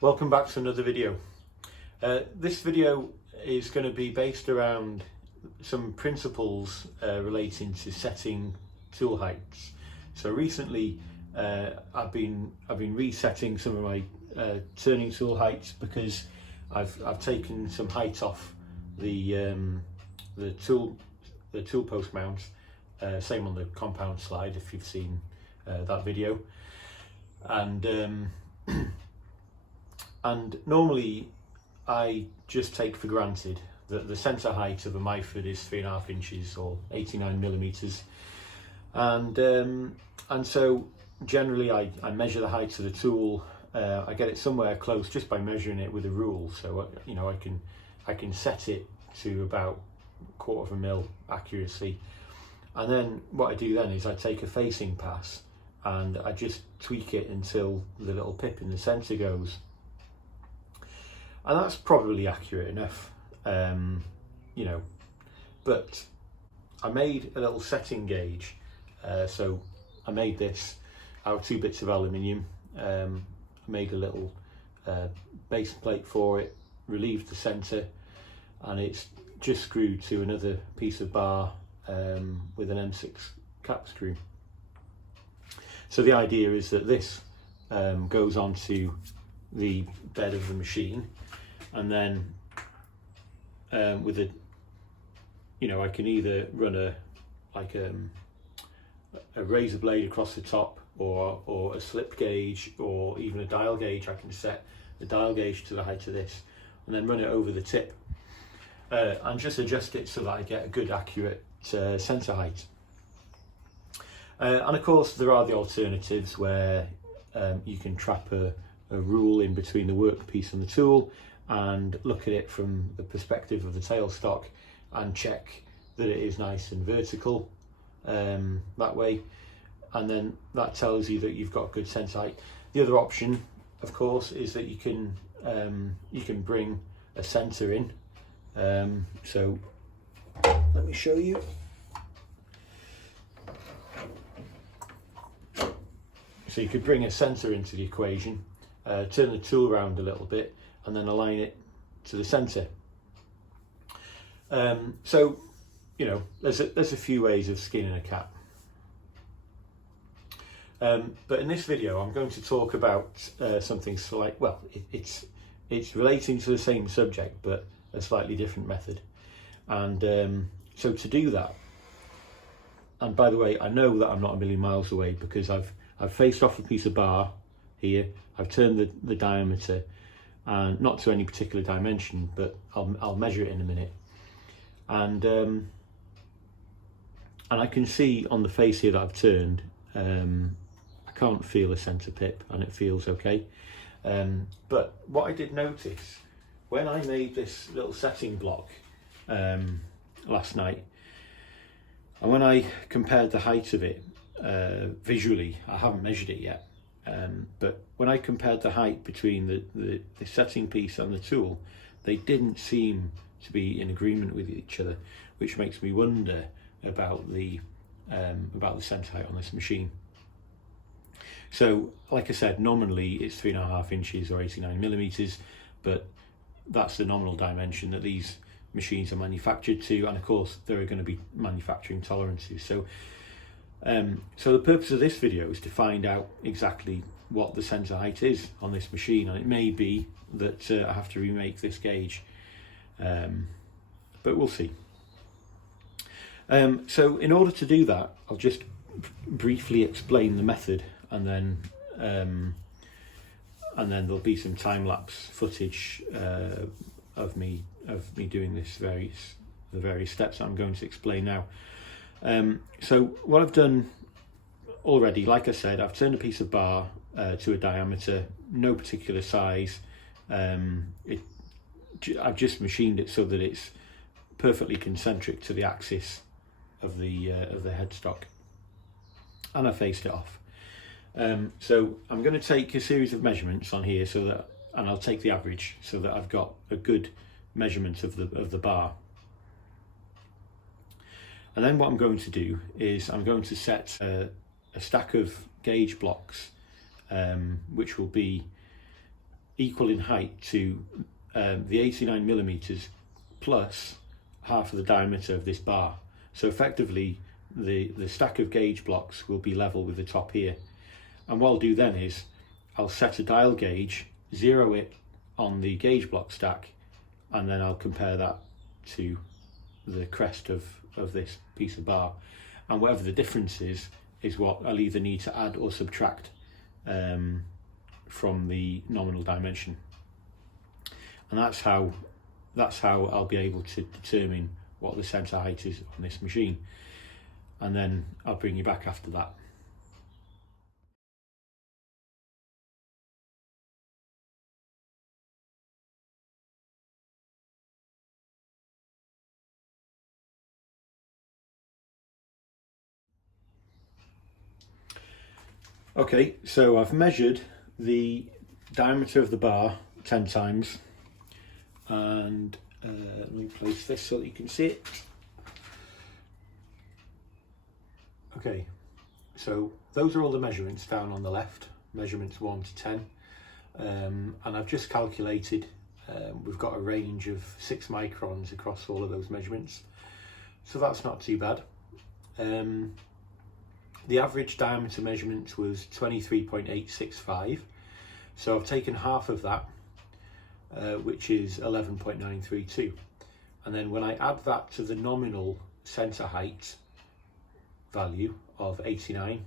Welcome back to another video. This video is going to be based around some principles relating to setting tool heights. So recently I've been resetting some of my turning tool heights because I've taken some height off the tool post mount. Same on the compound slide if you've seen that video. And normally I just take for granted that the centre height of a Myford is 3.5 inches or 89 millimeters, and so generally I measure the height of the tool. I get it somewhere close just by measuring it with a rule, so you know I can set it to about 1/4 mil accuracy, and then what I do then is I take a facing pass and I just tweak it until the little pip in the centre goes. And that's probably accurate enough, you know, but I made a little setting gauge. So I made this out of 2 bits of aluminium. I made a little base plate for it, relieved the centre, and it's just screwed to another piece of bar with an M6 cap screw. So the idea is that this goes onto the bed of the machine, and then with a, you know, I can either run a razor blade across the top, or a slip gauge, or even a dial gauge. I can set the dial gauge to the height of this and then run it over the tip and just adjust it so that I get a good accurate centre height. And of course there are the alternatives where you can trap a rule in between the workpiece and the tool and look at it from the perspective of the tailstock and check that it is nice and vertical that way, and then that tells you that you've got good centre height. The other option, of course, is that you can bring a centre in. So let me show you. So you could bring a centre into the equation, turn the tool around a little bit, and then align it to the centre. So, you know, there's a few ways of skinning a cat. But in this video, I'm going to talk about something slight. Well, it's relating to the same subject, but a slightly different method. And so to do that, and by the way, I know that I'm not a million miles away because I've faced off a piece of bar here. I've turned the diameter, and not to any particular dimension, but I'll measure it in a minute. And I can see on the face here that I've turned, I can't feel a centre pip, and it feels okay. But what I did notice when I made this little setting block last night, and when I compared the height of it visually, I haven't measured it yet, but when I compared the height between the setting piece and the tool, they didn't seem to be in agreement with each other, which makes me wonder about the centre height on this machine. So, like I said, nominally it's 3.5 inches or 89 millimeters, but that's the nominal dimension that these machines are manufactured to, and of course there are going to be manufacturing tolerances. So the purpose of this video is to find out exactly what the centre height is on this machine, and it may be that I have to remake this gauge, but we'll see. So in order to do that, I'll just briefly explain the method, and then there'll be some time-lapse footage of me doing the various steps that I'm going to explain now. So what I've done already, like I said, I've turned a piece of bar to a diameter, no particular size. I've just machined it so that it's perfectly concentric to the axis of the headstock, and I faced it off. So I'm going to take a series of measurements on here, and I'll take the average so that I've got a good measurement of the bar. And then what I'm going to do is I'm going to set a stack of gauge blocks, which will be equal in height to the 89 millimeters plus half of the diameter of this bar. So effectively the stack of gauge blocks will be level with the top here. And what I'll do then is I'll set a dial gauge, zero it on the gauge block stack, and then I'll compare that to the crest of this piece of bar. And whatever the difference is what I'll either need to add or subtract from the nominal dimension. And that's how I'll be able to determine what the centre height is on this machine. And then I'll bring you back after that. Okay, so I've measured the diameter of the bar 10 times, and let me place this so that you can see it. Okay, so those are all the measurements down on the left, measurements 1 to 10, and I've just calculated, we've got a range of 6 microns across all of those measurements, so that's not too bad. The average diameter measurement was 23.865, so I've taken half of that, which is 11.932, and then when I add that to the nominal centre height value of 89,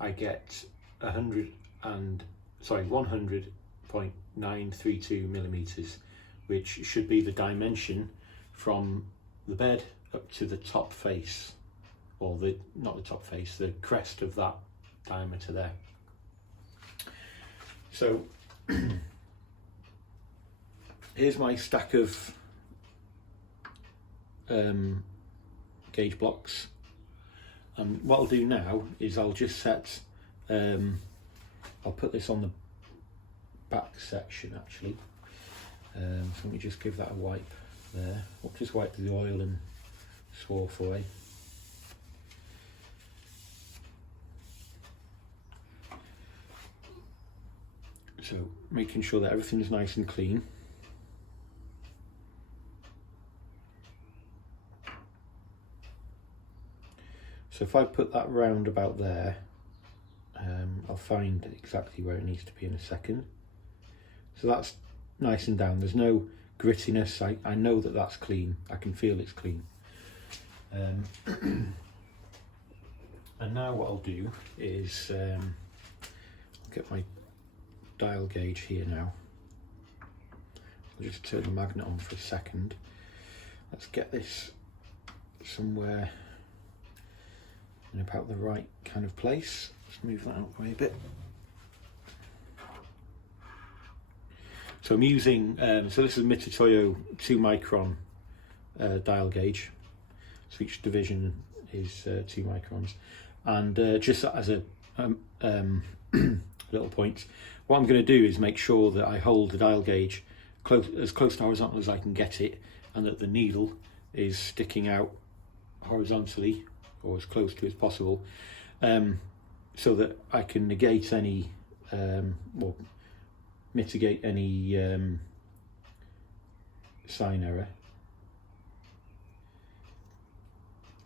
I get 100.932 millimeters, which should be the dimension from the bed up to the top face, or not the top face, the crest of that diameter there. So here's my stack of gauge blocks, and what I'll do now is I'll just set, I'll put this on the back section actually, so let me just give that a wipe there. I'll just wipe the oil and swarf away. So making sure that everything is nice and clean. So if I put that round about there, I'll find exactly where it needs to be in a second. So that's nice and down, there's no grittiness, I know that that's clean, I can feel it's clean. And now what I'll do is I'll get my dial gauge here now. I'll just turn the magnet on for a second. Let's get this somewhere in about the right kind of place. Let's move that out of the way a bit. So I'm using, so this is a Mitutoyo 2 micron dial gauge. So each division is 2 microns. And just as a little point, what I'm going to do is make sure that I hold the dial gauge as close to horizontal as I can get it, and that the needle is sticking out horizontally, or as close to as possible, so that I can negate any, or mitigate any sign error.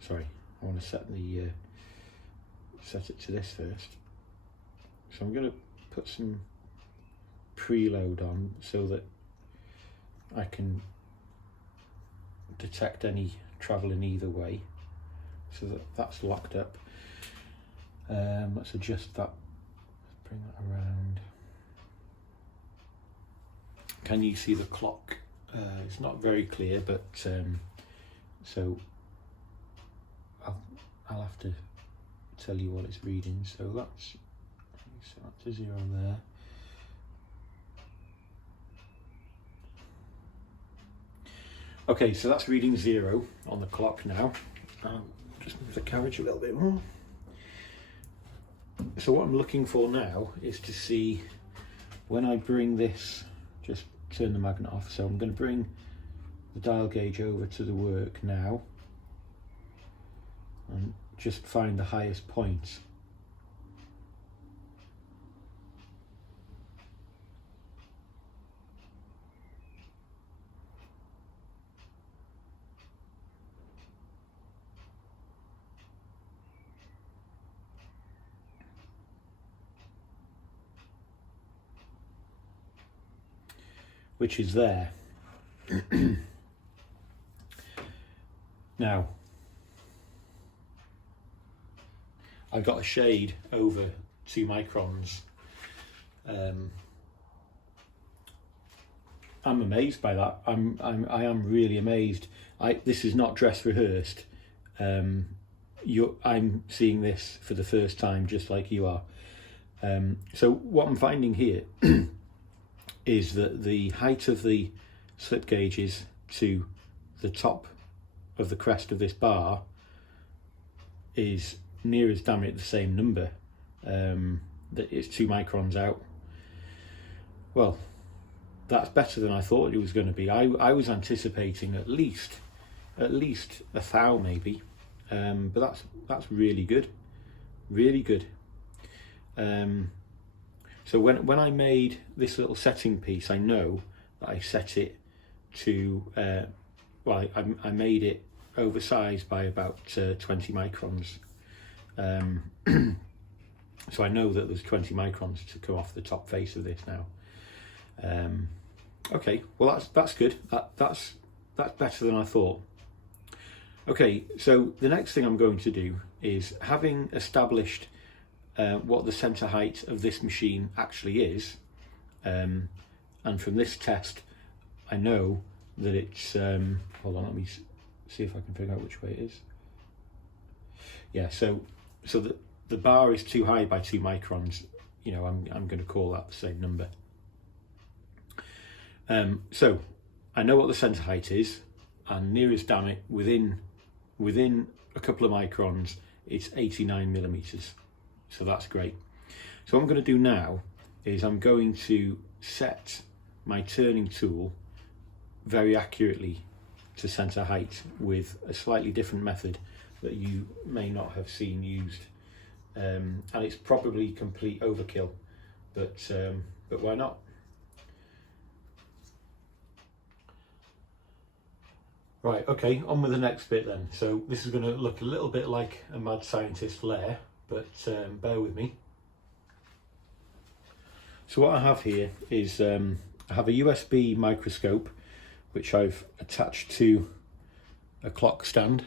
Sorry, I want to set it to this first. So I'm going to put some preload on so that I can detect any travelling either way, so that that's locked up. Let's adjust that, let's bring that around. Can you see the clock? It's not very clear, but so I'll have to tell you what it's reading. So that's, set that to 0 there. Okay, so that's reading 0 on the clock now. I'll just move the carriage a little bit more. So what I'm looking for now is to see when I bring this, just turn the magnet off. So I'm going to bring the dial gauge over to the work now and just find the highest point. which is there. Now, I've got a shade over 2 microns. I'm amazed by that. I am really amazed. This is not dress rehearsed. I'm seeing this for the first time, just like you are. So what I'm finding here is that the height of the slip gauges to the top of the crest of this bar is near as damn it the same number. That it's 2 microns out. Well, that's better than I thought it was going to be. I was anticipating at least a thou maybe, but that's really good, really good. So when I made this little setting piece, I know that I set it to well, I made it oversized by about 20 microns. So I know that there's 20 microns to come off the top face of this now. Okay, well that's good. That's better than I thought. Okay, so the next thing I'm going to do is, having established what the center height of this machine actually is, and from this test I know that it's hold on, let me see if I can figure out which way it is. Yeah, so the bar is too high by 2 microns. You know, I'm going to call that the same number. So I know what the center height is, and near as damn it, within a couple of microns, it's 89 millimeters. So that's great. So what I'm going to do now is I'm going to set my turning tool very accurately to center height with a slightly different method that you may not have seen used. And it's probably complete overkill, but why not? Right, okay, on with the next bit then. So this is going to look a little bit like a mad scientist lair, but bear with me. So what I have here is I have a USB microscope which I've attached to a clock stand.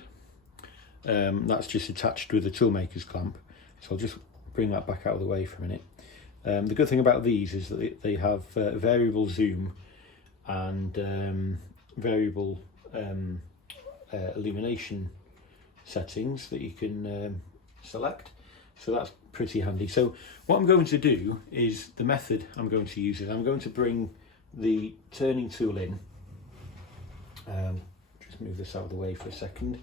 That's just attached with a toolmaker's clamp. So I'll just bring that back out of the way for a minute. The good thing about these is that they have variable zoom and variable illumination settings that you can select. So that's pretty handy. So what I'm going to do is, the method I'm going to use is I'm going to bring the turning tool in. Just move this out of the way for a second.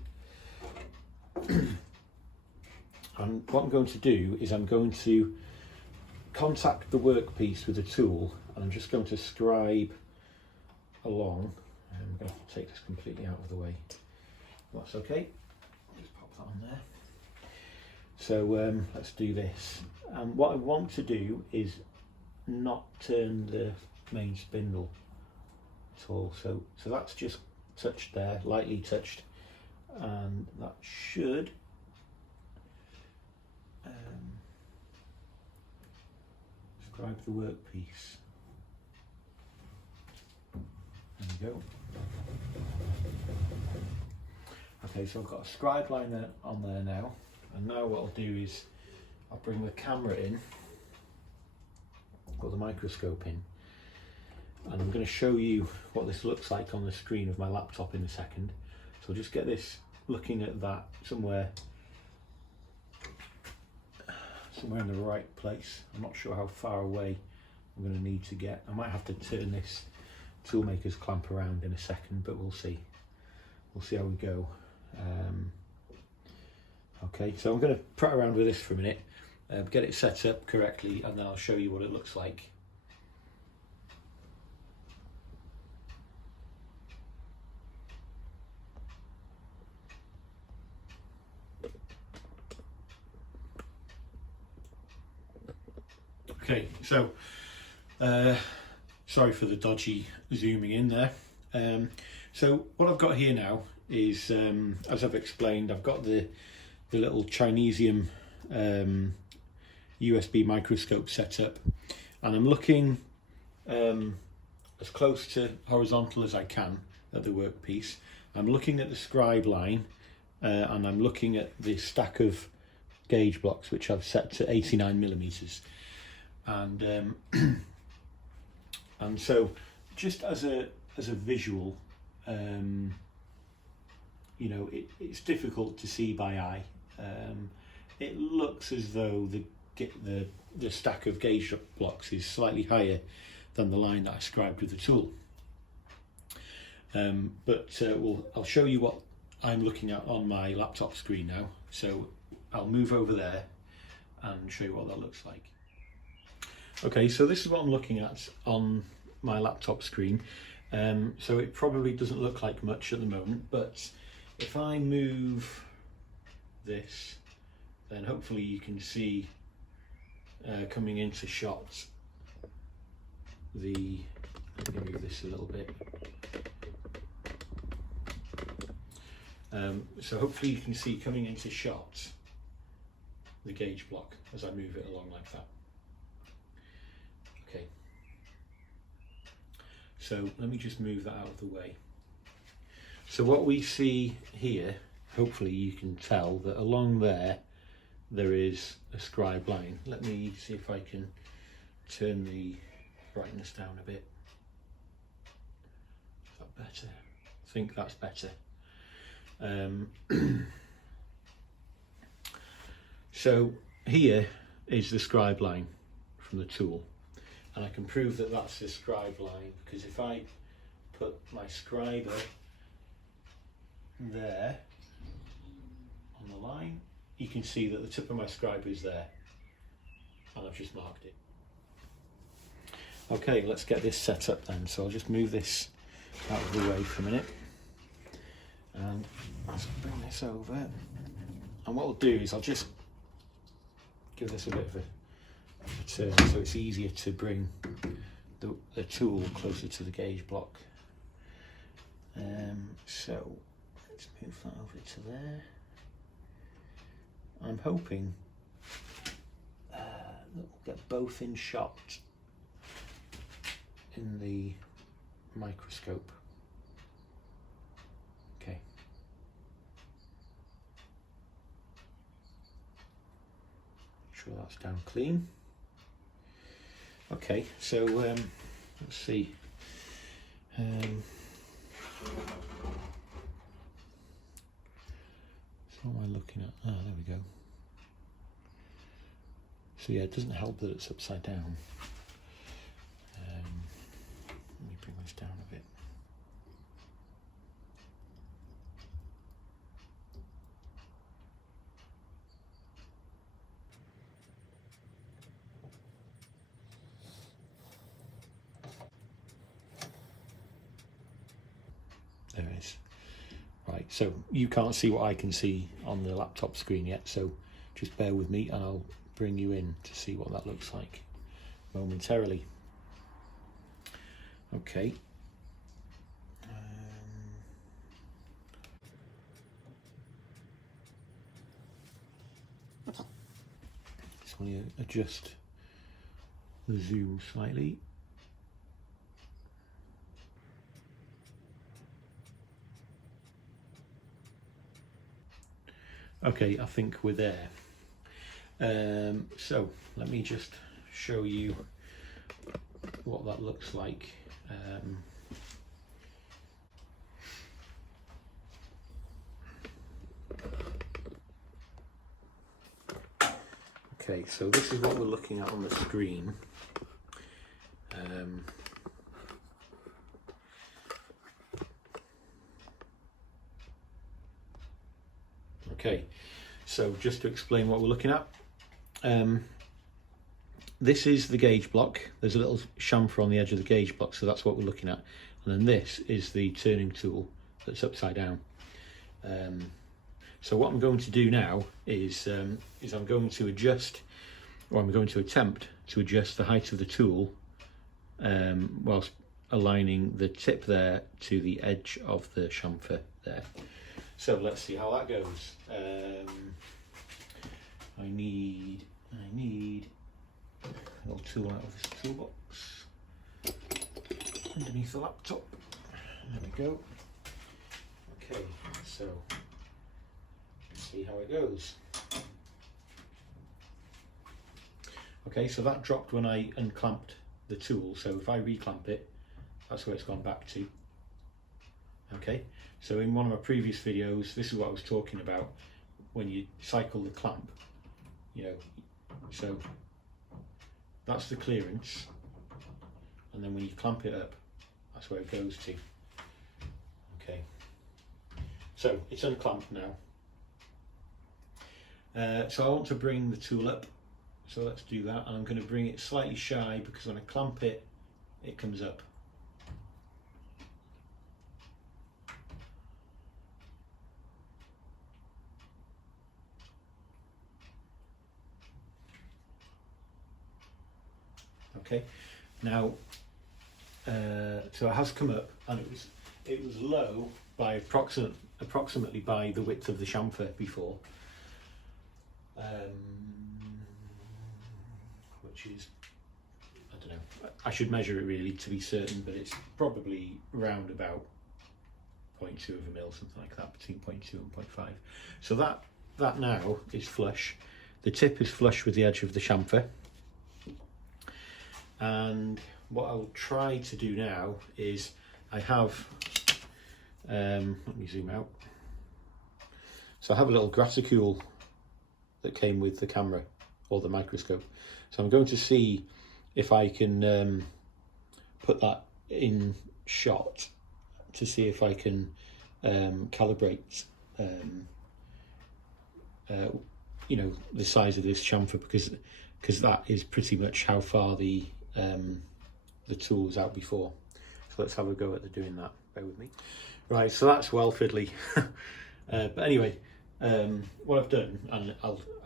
And what I'm going to do is I'm going to contact the workpiece with a tool, and I'm just going to scribe along. I'm going to take this completely out of the way. That's okay. Just pop that on there. So let's do this. And what I want to do is not turn the main spindle at all. So that's just touched there, lightly touched, and that should scribe the workpiece. There we go. Okay, so I've got a scribe line there, on there now, and now what I'll do is I'll bring the camera in, put the microscope in, and I'm going to show you what this looks like on the screen of my laptop in a second. So I'll just get this looking at that somewhere in the right place. I'm not sure how far away I'm going to need to get. I might have to turn this toolmaker's clamp around in a second, but we'll see. We'll see how we go. Okay, so I'm going to prat around with this for a minute, get it set up correctly, and then I'll show you what it looks like. Okay, so sorry for the dodgy zooming in there. So what I've got here now is, as I've explained, I've got the little Chinesium USB microscope set up, and I'm looking as close to horizontal as I can at the workpiece. I'm looking at the scribe line and I'm looking at the stack of gauge blocks which I've set to 89mm, and and so just as a visual, you know, it's difficult to see by eye. It looks as though the stack of gauge blocks is slightly higher than the line that I scribed with the tool. I'll show you what I'm looking at on my laptop screen now. So I'll move over there and show you what that looks like. Okay, so this is what I'm looking at on my laptop screen. So it probably doesn't look like much at the moment, but if I move this, then hopefully you can see coming into shot let me move this a little bit. So hopefully you can see coming into shot the gauge block as I move it along like that. Okay, so let me just move that out of the way. So what we see here, hopefully you can tell that along there is a scribe line. Let me see if I can turn the brightness down a bit. Is that better? I think that's better. So here is the scribe line from the tool, and I can prove that that's the scribe line because if I put my scriber there on the line, you can see that the tip of my scriber is there, and I've just marked it. Okay, let's get this set up then. So I'll just move this out of the way for a minute, and I'll bring this over. And what I'll do is I'll just give this a bit of a turn so it's easier to bring the tool closer to the gauge block. So let's move that over to there. I'm hoping that we'll get both in shot in the microscope. Okay. Make sure that's down clean. Okay, so let's see. So what am I looking at? Ah, there we go. So yeah, it doesn't help that it's upside down. Let me bring this down a bit. There it is. Right, so you can't see what I can see on the laptop screen yet, so just bear with me and I'll bring you in to see what that looks like momentarily. Okay. Just want to adjust the zoom slightly. Okay, I think we're there. So let me just show you what that looks like. Okay, so this is what we're looking at on the screen. Okay, so just to explain what we're looking at, this is the gauge block. There's a little chamfer on the edge of the gauge block, so that's what we're looking at. And then this is the turning tool that's upside down. So what I'm going to do now is I'm going to adjust, or I'm going to attempt to adjust the height of the tool whilst aligning the tip there to the edge of the chamfer there. So let's see how that goes. I need a little tool out of this toolbox. Underneath underneath the laptop. There we go. Okay, so let's see how it goes. Okay, so that dropped when I unclamped the tool, so if I reclamp it, that's where it's gone back to. Okay, so in one of my previous videos, this is what I was talking about when you cycle the clamp, you know, so that's the clearance, and then when you clamp it up, that's where it goes to. Okay, so it's unclamped now. So I want to bring the tool up, so let's do that, and I'm going to bring it slightly shy because when I clamp it, it comes up. Okay, now so it has come up, and it was low by approximately by the width of the chamfer before, which is, I don't know, I should measure it really to be certain, but it's probably round about 0.2 of a mil, something like that, between 0.2 and 0.5. So that now is flush. The tip is flush with the edge of the chamfer. And what I'll try to do now is I have, let me zoom out. So I have a little graticule that came with the camera or the microscope. So I'm going to see if I can put that in shot to see if I can calibrate, you know, the size of this chamfer, because that is pretty much how far the tool was out before. So let's have a go at doing that. Bear with me. Right, so that's well fiddly. But anyway, what I've done, and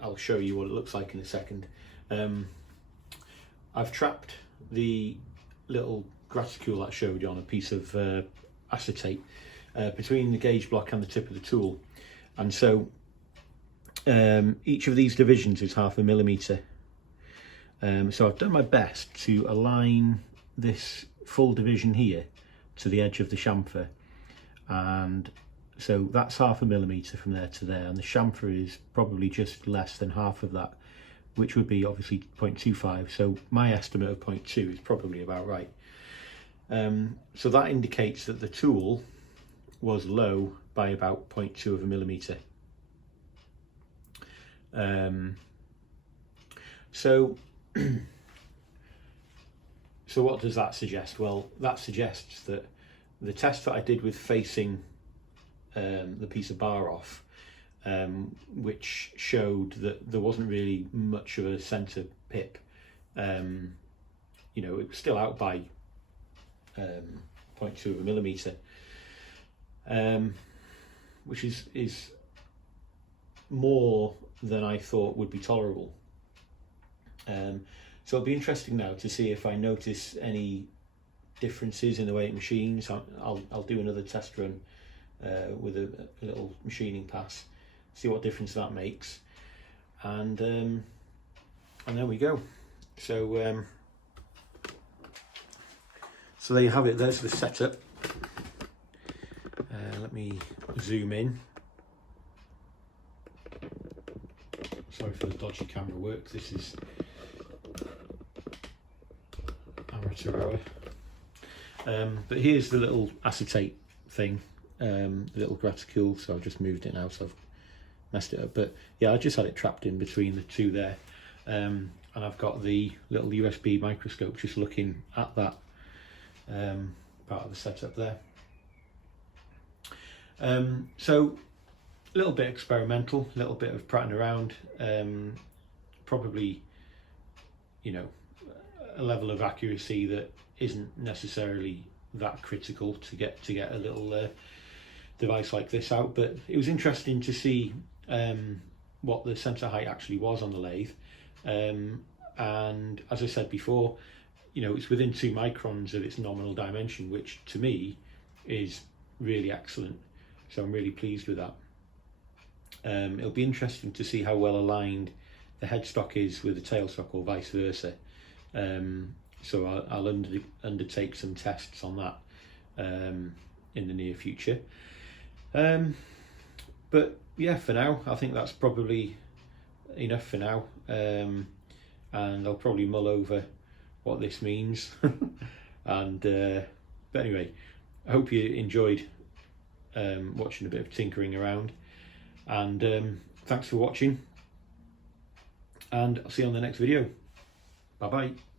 I'll show you what it looks like in a second. I've trapped the little graticule that I showed you on a piece of acetate between the gauge block and the tip of the tool, and so each of these divisions is 0.5 millimetre. So I've done my best to align this full division here to the edge of the chamfer, and so that's 0.5 millimetre from there to there, and the chamfer is probably just less than half of that, which would be obviously 0.25, so my estimate of 0.2 is probably about right. So that indicates that the tool was low by about 0.2 of a millimetre. So what does that suggest? Well, that suggests that the test that I did with facing the piece of bar off, which showed that there wasn't really much of a centre pip, you know, it was still out by 0.2 of a millimetre, which is more than I thought would be tolerable. So it'll be interesting now to see if I notice any differences in the way it machines. I'll do another test run with a little machining pass, see what difference that makes, and there we go. So so there you have it. There's the setup. Let me zoom in. Sorry for the dodgy camera work. This is amateur hour. But here's the little acetate thing, the little graticule. So I've just moved it now, so I've messed it up. But yeah, I just had it trapped in between the two there, and I've got the little USB microscope just looking at that part of the setup there. So a little bit experimental, a little bit of prattling around, probably, you know, a level of accuracy that isn't necessarily that critical to get a little device like this out, but it was interesting to see what the sensor height actually was on the lathe, and as I said before, you know, it's within 2 microns of its nominal dimension, which to me is really excellent, so I'm really pleased with that. It'll be interesting to see how well aligned the headstock is with the tailstock, or vice versa. so I'll undertake some tests on that in the near future. But yeah, for now I think that's probably enough for now, and I'll probably mull over what this means. And but anyway, I hope you enjoyed watching a bit of tinkering around, and thanks for watching, and I'll see you on the next video. Bye bye.